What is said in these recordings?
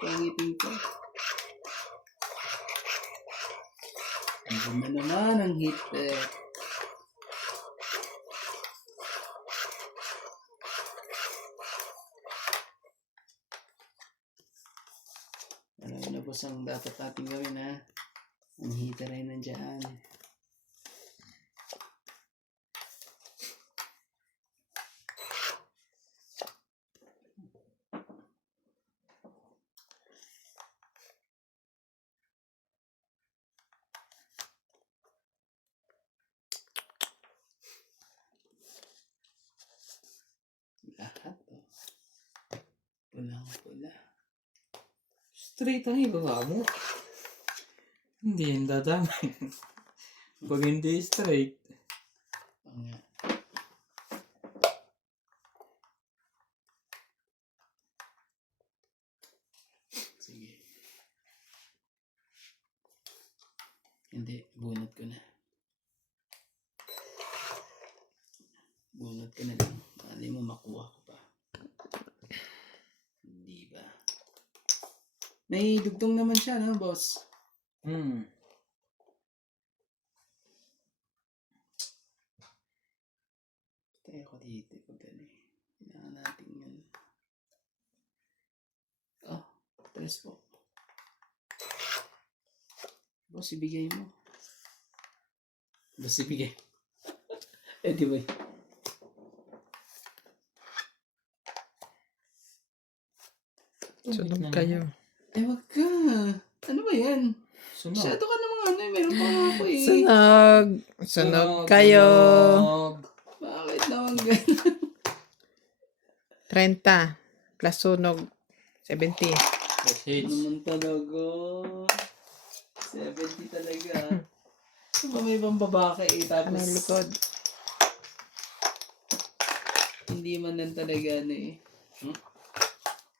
Pangitin ko. Hindi na naman ang heater. Alam na boss ang dapat natin gawin ha. Ang heater ay nandyan. Lahat to. Pulang-pula. Straight ang ibaba mo. Hindi yung dadami. Pag hindi straight. Oo nga. Sige. Hindi, bunot ko na. Bunot ko na lang. Mali mo makuha ko pa. Hindi ba? May dugtong naman siya, no, boss? Patay ako dito. Pagkali. Kailangan natin yan. Oh, tres po. Boss, ibigay mo. Boss, ibigay. Di ba? Sunog kayo. Wag ka. Ano ba yan? Sunog. Masyado ka namang ano, meron pa nga ako eh. Sunog. Sunog kayo. Sunog. Bakit naman gano'n? 30 plus sunog. 70. Yes, hits. Naman talaga. 70 talaga. Ito ba may pambabaka eh, tapos Ano yung likod? hindi man lang talaga ano eh.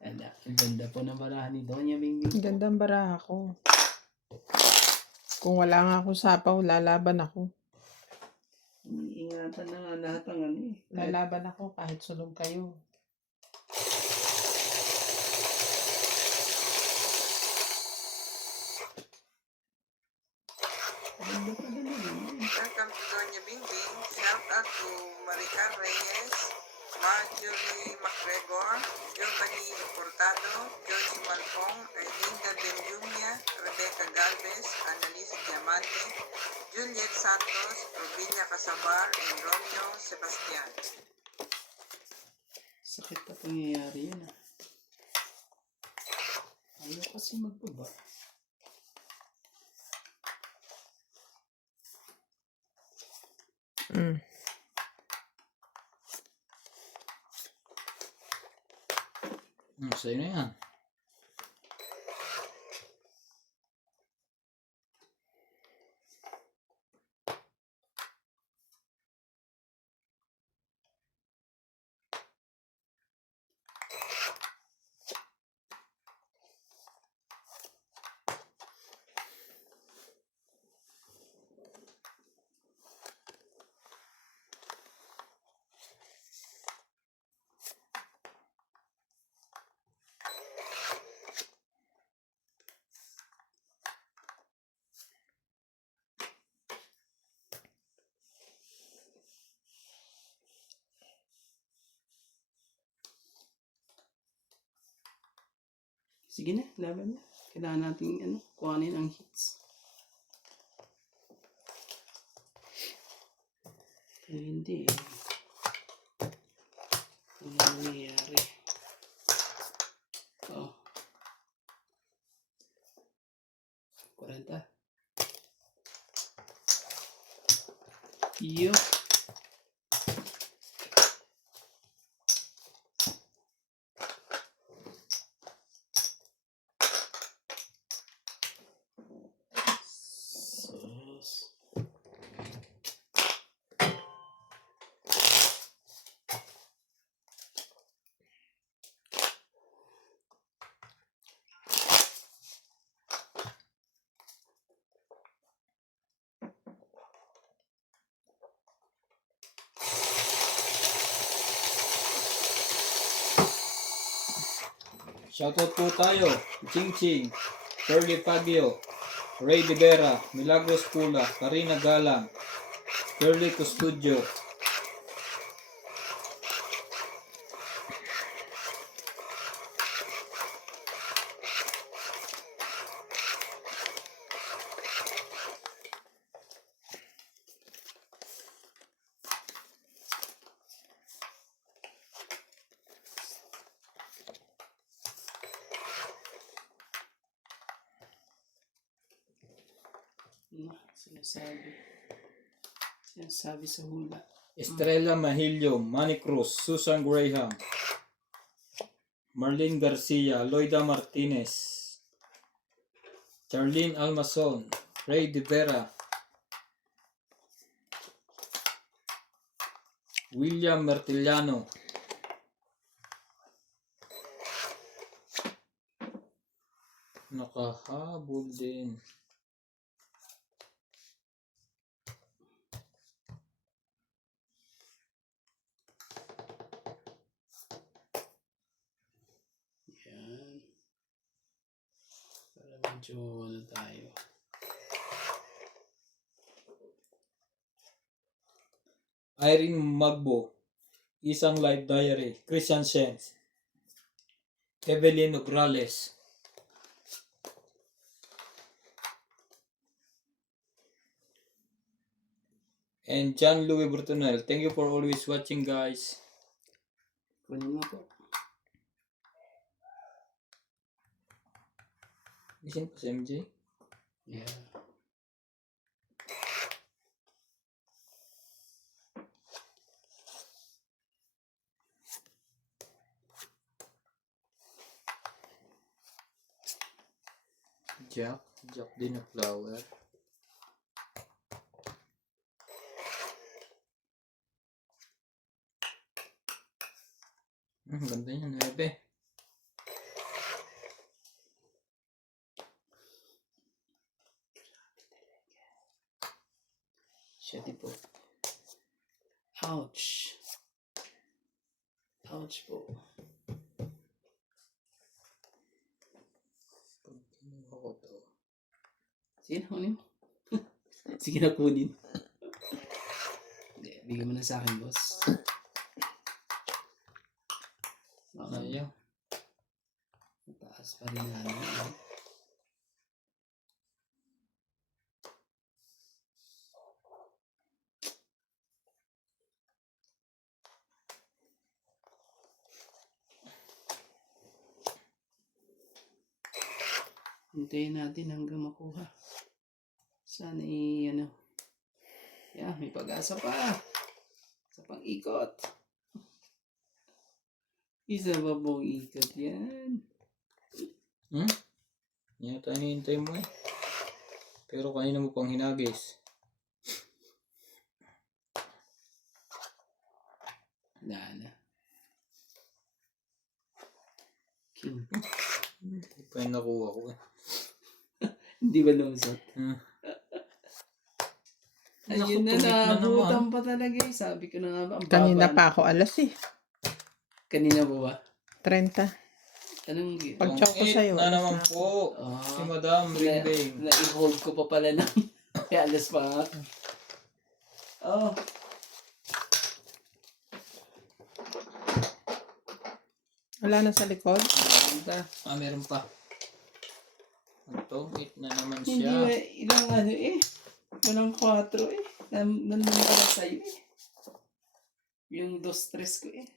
Ala, ang ganda po ng barahan ni Doña Bingbing. Ang gandang baraha ko. Kung wala nga ako sapaw, lalaban ako. Iniingatan na nga lahat ang ano eh. Lalaban ako kahit sunog kayo. Ganda pa na naman. Welcome to Doña Bingbing. Shout out to Maricar Reyes, Marjorie McGregor, Giovanni Portado, George Malpong, Erlinda Benjumia, Rebecca Galvez, Annalisa Diamante, Juliet Santos, Robinia Casabar, and Romeo Sebastian. Sakit na pangyayari yan ah. Ayaw kasi magbaba. Sa'yo na yan. Sige na, laban na. Kailangan natin ano, kuhanin ang hits. Pero hindi eh. Ano nangyayari? Oh. 40. Iyo. Sus. Shoutout po tayo. Ching Ching, Curly Fagio, Ray De Vera, Milagros Pula, Karina Galang, Curly Custudio. Sinasabi sa hula. Estrella Mahilio, Manny Cruz, Susan Graham, Marlene Garcia, Loida Martinez, Charlene Almason, Ray De Vera, William Mertiliano, nakahabol din. Yan. Para medyo ano tayo. Irene Magbo, Isang Life Diary, Christian Sens, Evelyn Ugrales, and John Louis Bertonel. Thank you for always watching, guys. Kunin mo po. Isin pa si MJ. Yeah. Jack din na flower. Ganda niya, 9. Siya di po. Ouch. Ouch po. Pag kinuha ko to. Sige na, kunin mo. Sige na, kunin. Hindi, bigyan mo na sa akin, boss. Ayaw. Mataas pa rin na ano. Hintayin natin hanggang makuha. Sana ano. Yeah, may pag-asa pa. Sa pang-ikot. Isa pa pong ikot yan. Yan tayo hinihintay mo eh. Pero kanina mo pang hinagis. Na. King. Hindi pa yung nakuha ko eh. Hindi ba nausot? Ayun na, naabutan pa talaga eh. Sabi ko na nga ba. Kanina pa ako alas eh. Kanina po ba? 30. Anong Pag-check ko sa'yo. Na alas naman na. po. Si Madam Ringbing. Na-hold ko pa pala ng kaya alas pa nga. Oh. Wala na sa likod. Meron pa. Ito, 8 na naman Hindi siya. ba, ilang ano eh. Walang 4 eh. Nandun pala sa'yo eh. Yung 2-3 ko eh.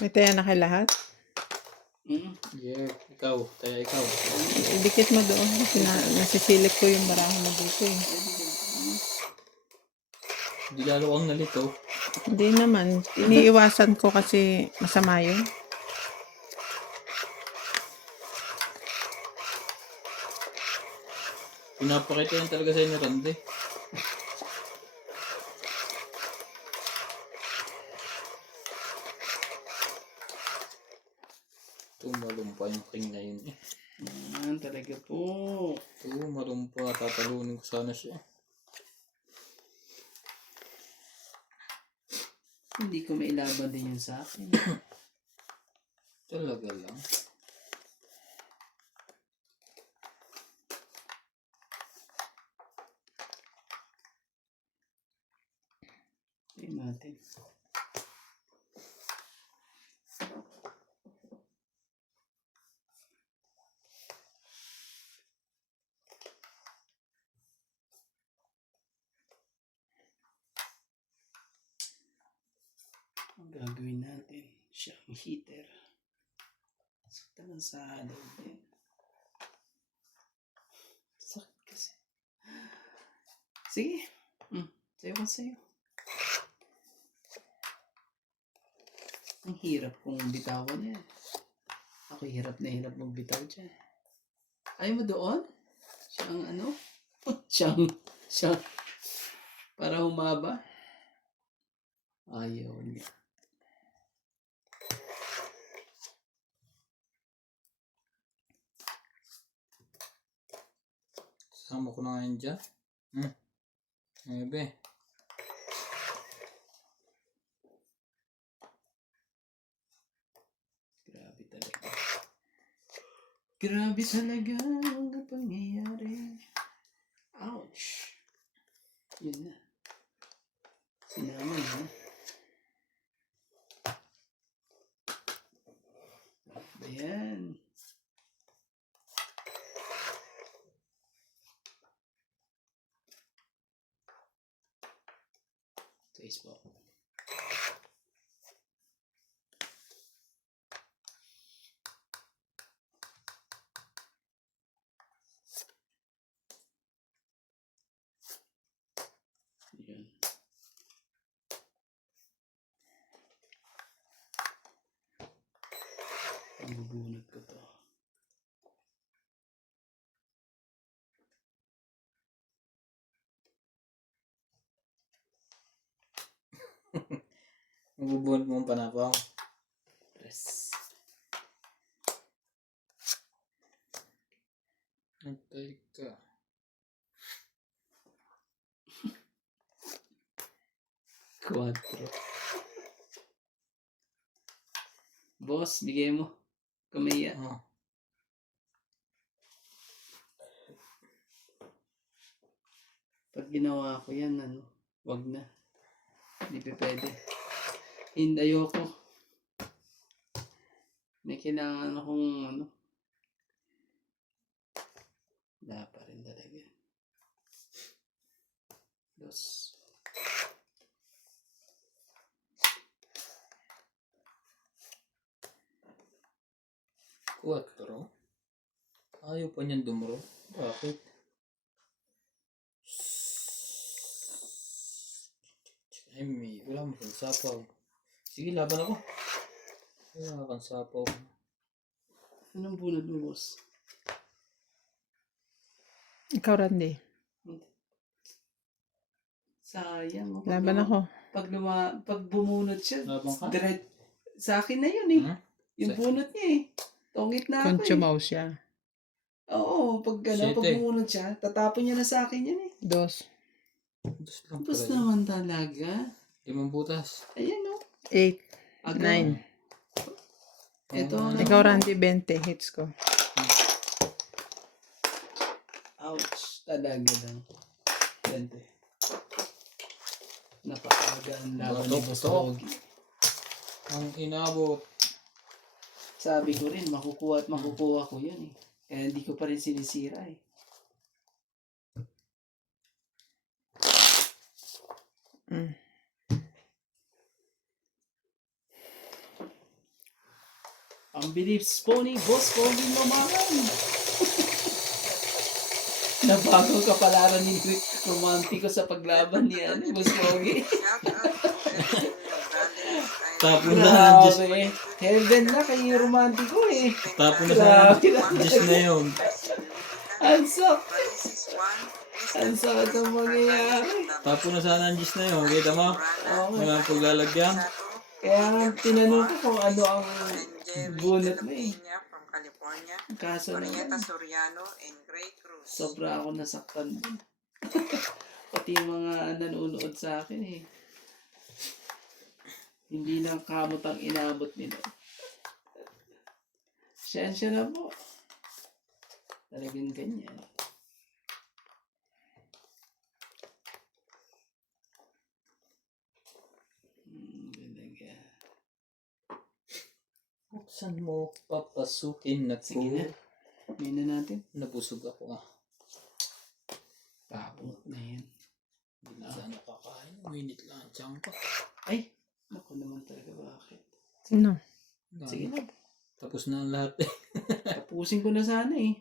May taya na kay lahat. Yeah, ikaw. Kaya ikaw. Idikit mo doon. Kasi nasisilip ko yung baraha mo dito eh. Hindi lalo kang nalito. Hindi naman. Iniiwasan ko kasi masama yun. Pinapakita yun talaga sa inyo, Randy. Malumpa yung king na yun eh. Talaga po. Malumpa. Tatalunin ko sana siya. Hindi ko mailaban din yun sa akin. Talaga lang. Tingnan natin. Ang gagawin natin, siyang heater. Sakta lang sa loob din. Sakit kasi. Sige. Sayo ka sa'yo. Ang hirap kung bitawan yan. Ako hirap na hirap magbitaw dyan. Ayaw mo doon? Siyang ano? siyang para humaba? Ayaw niya. Sama ko na ngayon dyan. Ebe. Grabe talaga. Grabe talaga ang pangyayari. Ouch. Yun na. Sinamay ha. Ayan. Facebook. Yun. Bubunot ko to. Mabubuhat mo ang panapaw. Press. Antay ka. Quattro. Boss, bigay mo. Kumaya. Oh. Pag ginawa ko yan, ano, wag na. Hindi pa pwede. Hindi, ayoko. May kailangan akong, ano, wala pa rin talaga. Dos. Quattro? Ayaw pa niyan dumuro. Bakit? Ay, wala mo siyang sapaw. Sige, laban ako. Wala kang sapaw. Anong bunod mo, boss? Ikaw, Randy. Sayang. Laban ako. Pag bumunot siya, Laban ka? direct, sa akin na yun eh. Yung bunot niya eh. Tungit na ako Concho eh. mouse siya. Oo, pag bumunot siya, tatapon niya na sa akin yan eh. Dos. Dos lang Tapos pala. naman talaga. 5 butas. Ayan o. 8. Agaw. 9. Ito Oh, na. Ikaw, Randy, 20. Hits ko. Ouch. Talaga lang. 20. Napakaga ang laban ni Boss Batok. Pogi. Ang inabot. Sabi ko rin, makukuha at makukuha ko yun eh. Kaya hindi ko pa rin sinisira eh. Ang beliefs po ni Boss Pogi lumaban. Nabagong kapalaran ni Romantiko sa paglaban ni Boss Pogi. Shout out to Edwin Nograles. Tapos na ng Diyos. Grabe. Heaven na kay Romantiko eh. Tapos na sa Grabe na. Diyos na yun. Ang sak. Balisis 1. Ang sakit ang mangyayari. Tapos na sana ang Diyos na yun. Kita mo? Oo. Walang paglalagyan. Kaya nga tinanong ko kung ano ang bunot mo eh. From California. Kaso Marieta naman, Soriano and Gray Cruz. sobra ako nasaktan din. Pati yung mga nanonood sa akin eh. Hindi lang kamot ang inabot nila. Siyensya na po. Talagang ganyan. Talaga. Buksan mo, papasukin na Sige na. May na natin. Nabusog ako ah. Tapos na yan. Hindi na sana nakakain. Minute lang ang tiyan ko. Ay! Naku naman talaga, bakit? No. Sige na. Tapos na ang lahat eh. Tapusin ko na sana eh.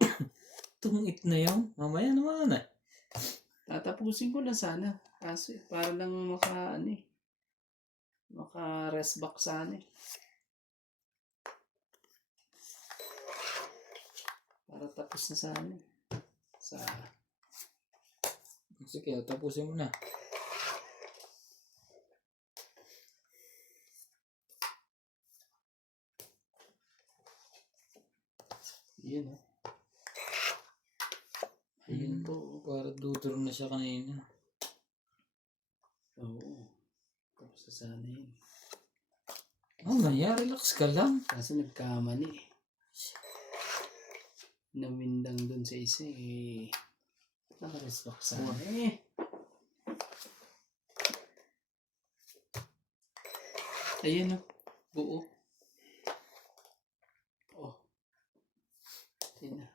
Tungit na yun. Mamaya naman eh. Tatapusin ko na sana. Kaso para lang maka-rest back sana eh. Para tapos na sana. Sige, tapusin mo na. Yun oh. Ayun po. Para duduro na siya kanina. Oo. Tapos na sana yun. Oh, maya, relax ka lang. Kaso nagkamali eh. Nawindang dun sa isa eh. Naka-rest back sana eh. Ayun oh. Buo. Oh. Ayun na.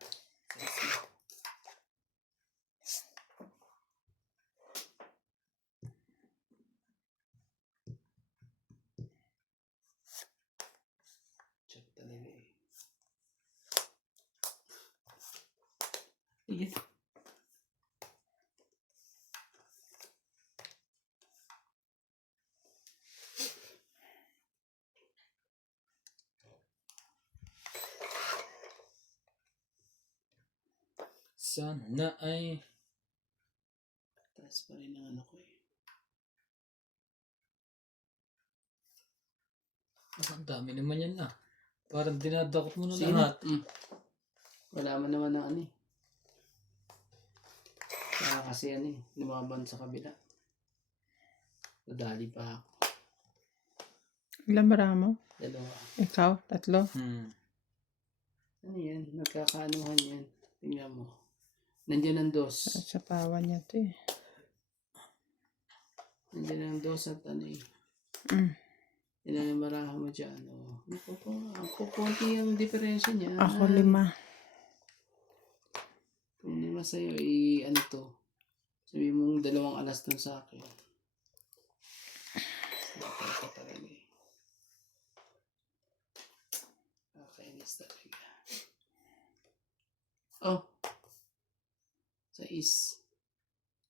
Check talaga eh. Ayun. Sana ay... Taas pa rin ang ano ko eh. Ang dami naman yan ah. Parang dinadakot mo na Sino? lahat. Wala man naman na ano eh. Kaya kasi ano eh. Lumaban sa kabila. Nadali pa ako. Ilan bara mo? Dalawa. Ikaw? Tatlo? Ano yan? Nagkakaanuhan yan. Tingnan mo. Nandiyan ang dos. Sa pawan niya to eh. Nandiyan ang dos at ano eh. Yan ang baraha mo dyan. Oh. Ang kukunti ang diferensya niya. Ako 5. Kung 5 sa'yo, ano to. Sabi mong 2 alas dun sa akin. Dapat ka talaga eh. Nakakainis talaga. Oh. Sa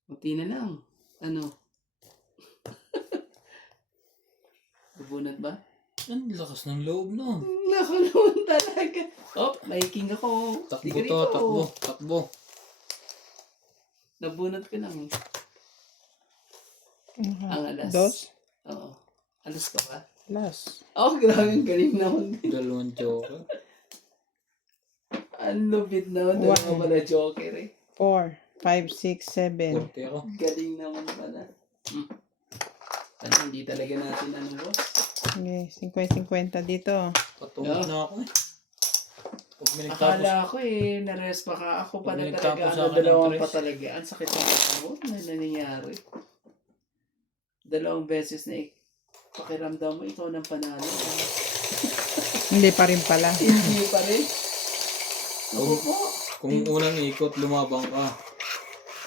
Munti na lang. Ano? Bubunat ba? Ang lakas ng loob no. Nakulungan talaga. Oh, may king ako. Takbo Sige to, rito. takbo. Nabunot ko lang eh. Ang alas. 2? Oo. Alas ka ba? Plus. Oh, grabe. Ang galing naman din. 2 joker. Ang lupit naman. Dalawa pala joker eh. 4, 5, 6, 7. 40 ako. Galing naman pala. Ano, hindi talaga natin ano boss. Okay, 50-50 dito. Patungkol na ako eh. Pag may nagtapos, Akala ko eh, nares pa ka. Ako Pag pala nagtapos talaga. sa Ano, akin ng 2 tres. pa talaga. Ang sakit na mo. Ano nangyayari? 2 beses na pakiramdam mo, ikaw ng panalo. Hindi pa rin pala. Hindi pa rin. Ako po. kung unang ikot, lumabang ka.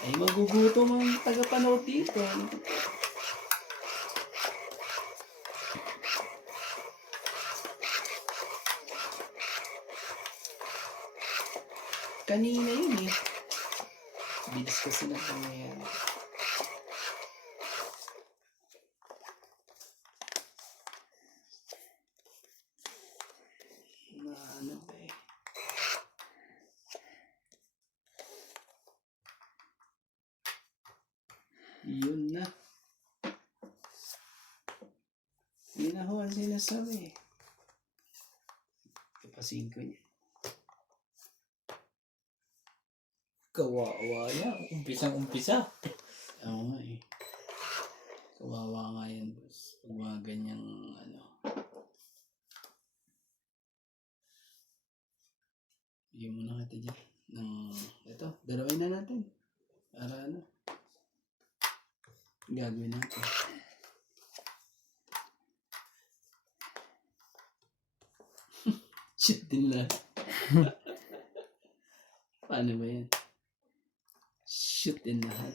Ay, magugutom ang tagapanood dito. Kanina yun eh. Bilis kasi na pangyayari. Na ano eh. Yun na. Yun na ho ang sinasabi. Kapasin ko niya. Kawawa niya. Umpisang-umpisa. Oo nga eh. Kawawa nga yan, boss. Pag mga ganyang ano. Bigyan muna kita dyan. Ito, dalawin na natin. Para ano. Gagawin natin. Shit din lang. Paano ba yan? Shoot din lahat.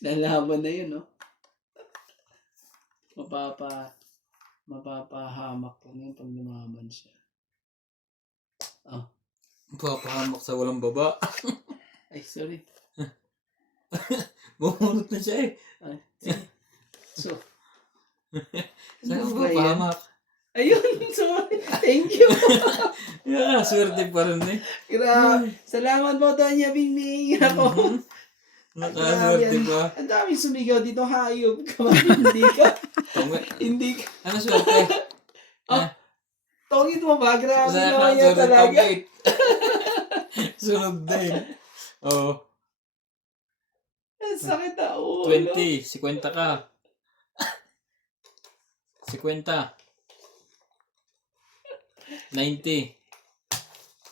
Lalaban na yun, no? Mapapahamak po yun pag lumaban siya. Oh. Papahamak sa walang baba. Ay, sorry. Bumunot na siya eh. Ay, so, Saan ano ka ba yan? papahamak? Ayun, sorry. Thank you. Yeah, swerte pa rin eh. Grabe. Salamat po, Tonya Bingning. Ako. Nakaswerte pa. Ang daming sumigaw dito, hayop ka. Hindi ka. Hindi ka. Ano swerte? Tongit mo ba? Grabe Saan naman ka yan talaga. tongit? Sunod din. Oh, Ang sakit na ulo. 20. 50 ka. 50. 90.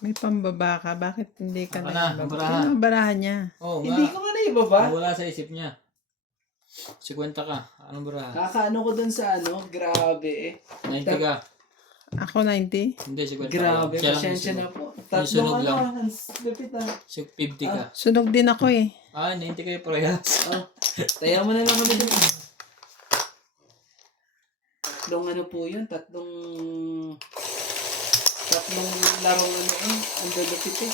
May pambaba ka. Bakit hindi ka Ako na na, ibaba? barahan. Ano ang barahan niya? Oh, Hindi ko nga na iba ba? Wala sa isip niya. 50 ka. Anong baraha? Kakaano ko dun sa ano? Grabe. 90 ka. Ako 90? Hindi, 50 Grabe. ka. Siya lang Pasensya yung na po. sunog Tatlong lang. ano. Ang lupit ah. 50 ka. Sunog din ako eh. Ah, 90 kayo parehas. Oh. Taya mo na lang kami dun. Tatlong ano po yun? Tatlong larong ano eh. Ang lupit eh.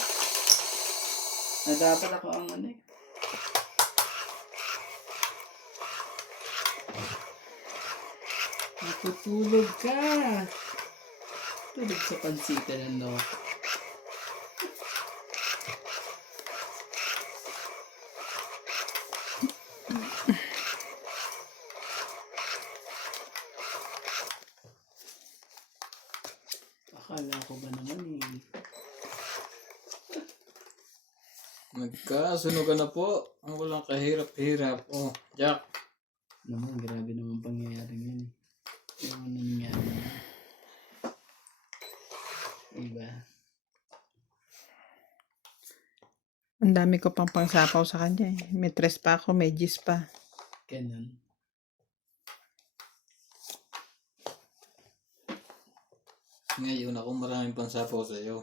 Na dapat ako ang ano eh. Natutulog ka. Tulog sa pansitan ano. Akala ko ba naman eh. Nagkasunog ka na po. Ang walang kahirap-hirap. Oh, Jack. Naman, grabe naman pangyayari yun eh. Yung ano nangyari. Diba? Ang dami ko pang pangsapaw sa kanya eh. May 3 pa ako, may 10 pa. Ganun. Ngayon ako maraming pansapaw sa iyo.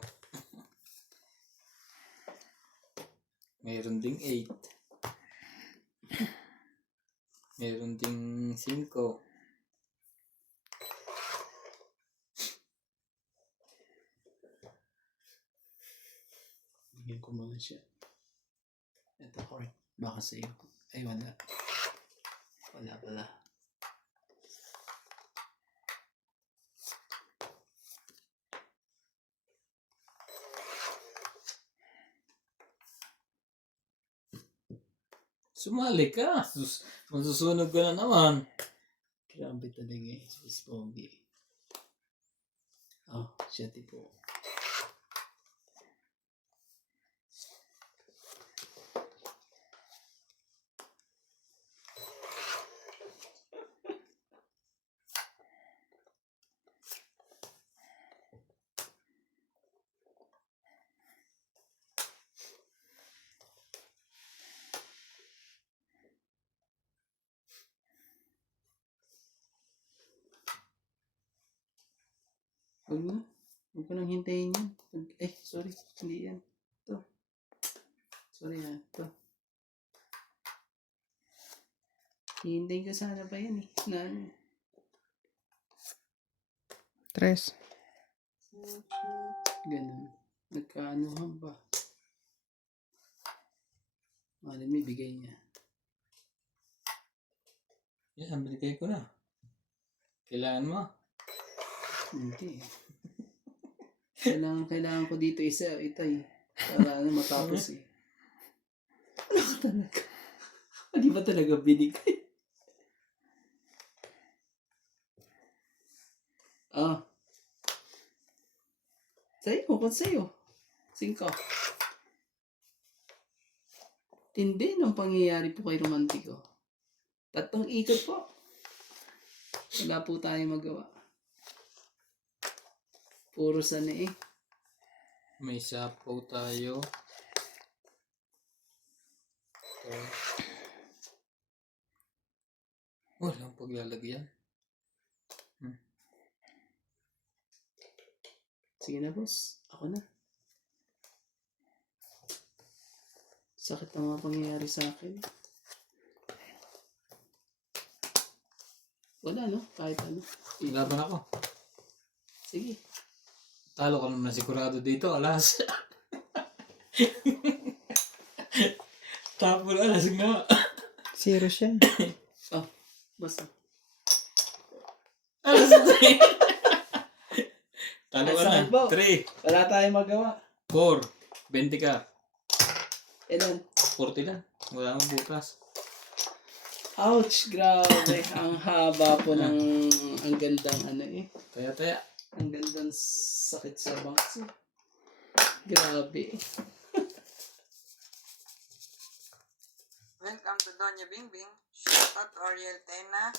Mayroon ding 8. Mayroon ding 5. Bigyan ko muna siya. Ito, heart. Baka sa'yo. Ay, wala. Wala pala. Sumali ka. Masusunog ka na naman. Grabe talaga eh. Sus, pogi. Oh, siya tipo. Huwag na. Huwag ko nang hintayin yan. Sorry. Hindi yan. Ito. Sorry ha. Ito. Hihintayin ko sana pa yan eh. Na ano. 3. Ganun. Nagkaanuhan ba? Alam mo, bigay niya. Yan, binigay ko na. Kailangan mo. Hindi. Kailangan ko dito isa, itay. Para ano matapos eh. Ano ka talaga? Hindi ba talaga binigay? Ah. Sa'yo, kung sa'yo. 5. Tindi ng pangyayari po kay Romantiko. 3 ikot po. Wala po tayong magawa. Puro sani eh. May sapaw tayo. Ito. Walang paglalagyan. Sige na, boss. Ako na. Sakit ang mga pangyayari sa akin. Wala, no? Kahit ano. Laban ako. Sige. Talo ka naman sigurado dito, alas. Tapos alas nga. 0 siya. Oh, basta. Alas 3. Talo ka na. Saan po? 3, Wala tayong magawa. 4, 20 ka. Ilan? 40 lang. Wala mong butas. Ouch! Grabe. Ang haba po ng... Ang gandang ano eh. Taya. Ang gandang sakit sa bangs eh. Grabe. Welcome to Doña Bingbing. Shoutout Oriel Tena,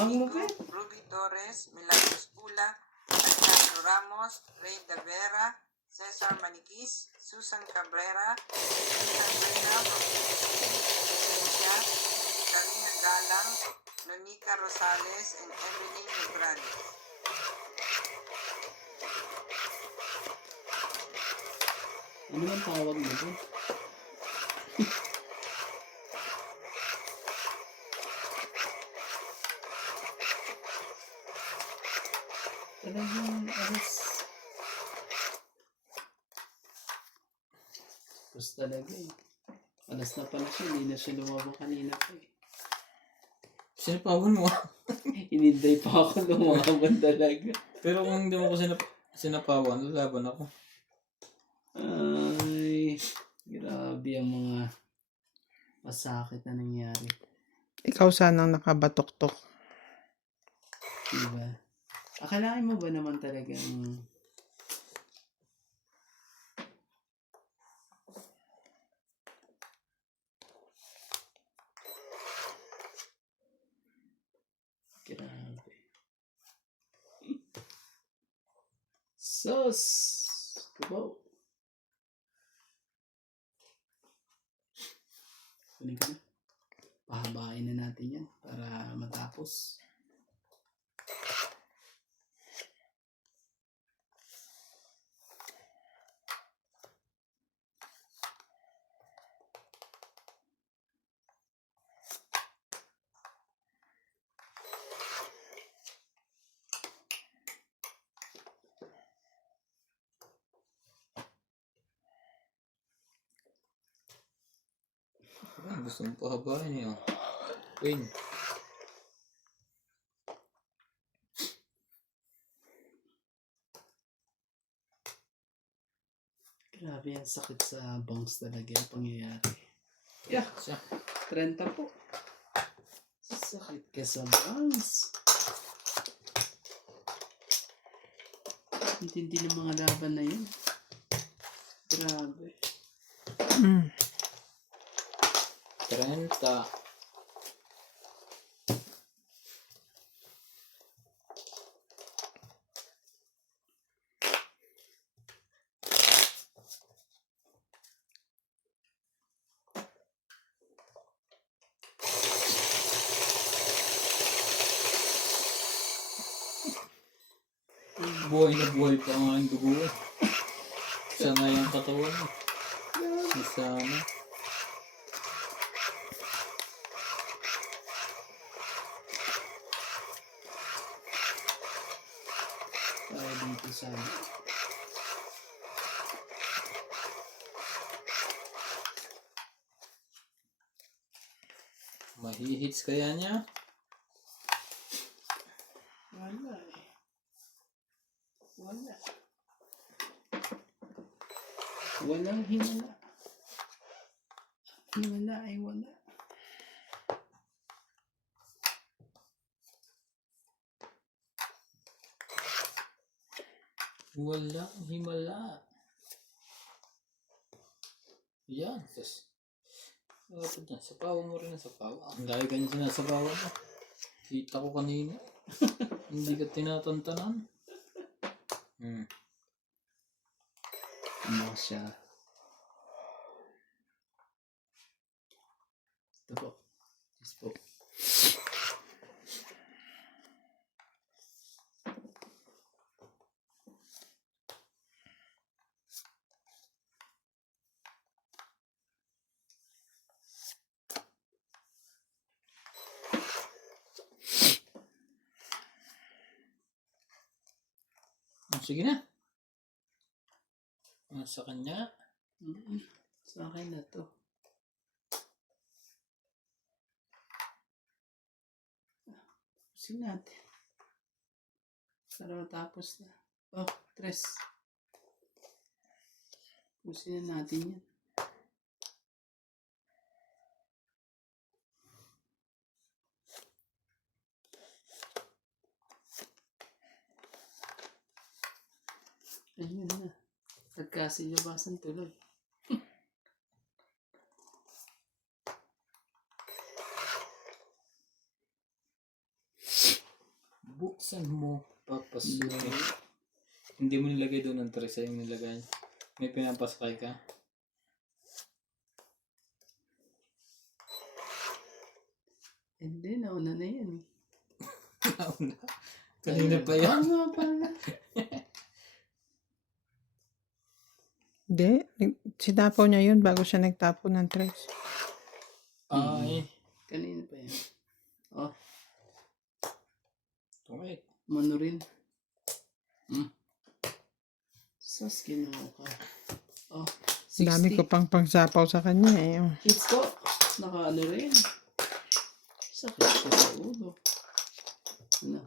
Ang Nico, lupit. Ruby Torres, Milagros Pula, Alejandro Ramos, Ray De Vera, Cesar Maniquis, Susan Cabrera, Ethan Reyna, Ciencia, Karina Galang, Nonica Rosales, and Evelyn Negrales. Ano man tawag nito? Talagang alas. Tapos talaga eh. Alas na pala siya. Hindi na siya lumabang kanina pa eh. Sinapawan mo. Ininday pa ako lumaban talaga. Pero kung hindi mo ko sinapawan, lalaban ako. Ay, grabe ang mga masakit na nangyari. Ikaw sanang nakabatok-tok. Diba? Akalain mo ba naman talagang grabe. Sus! Kubaw. Kunin ka na. Pahabain na natin yan para matapos. Gusto mo pahabain eh. Queen. Grabe ang sakit sa bangs talaga ang pangyayari. Yeah, Siya. 30 po. Sakit ka sa bangs. Intindi ng mga laban na yun. Grabe. 30. Buhay na buhay pa ang aking dugo. Sana yung katawan mo. Sana. Tayo dito sa Mahihits kaya niya? wala eh. Wala. Walang hinala. Wala ay wala. Wala, himala. Yan, sis. Ito dyan, sapawan mo rin ang sapawan. Ang dahil ganyan sinasapawan mo. Kita ko kanina. Hindi ka tinatantanan. Hmm. Ano siya? Ito po. Yes po. Sige na. Sa kanya. Sa akin na to. Pusin natin. Para matapos na. Oh, tres. Pusin na natin yan. Ayun na. Nagkasilabasan tuloy. Buksan mo. Papasukin. Hindi mo nilagay doon ng tres. Yung nilagay. May pinapasakay ka. Hindi, nauna na yan. Nauna. Kanina pa yan. Oo nga pala. Hindi. Sinapaw niya yun bago siya nagtapon ng tres. Ay. Kanina pa yan. Oh, Okay. mano rin. Sas, ginawa ka. Oh, Ang dami 60. ko pang pangsapaw sa kanya eh. Oh. Hits ko. Naka ano rin. Sakit ko sa ulo. Ano?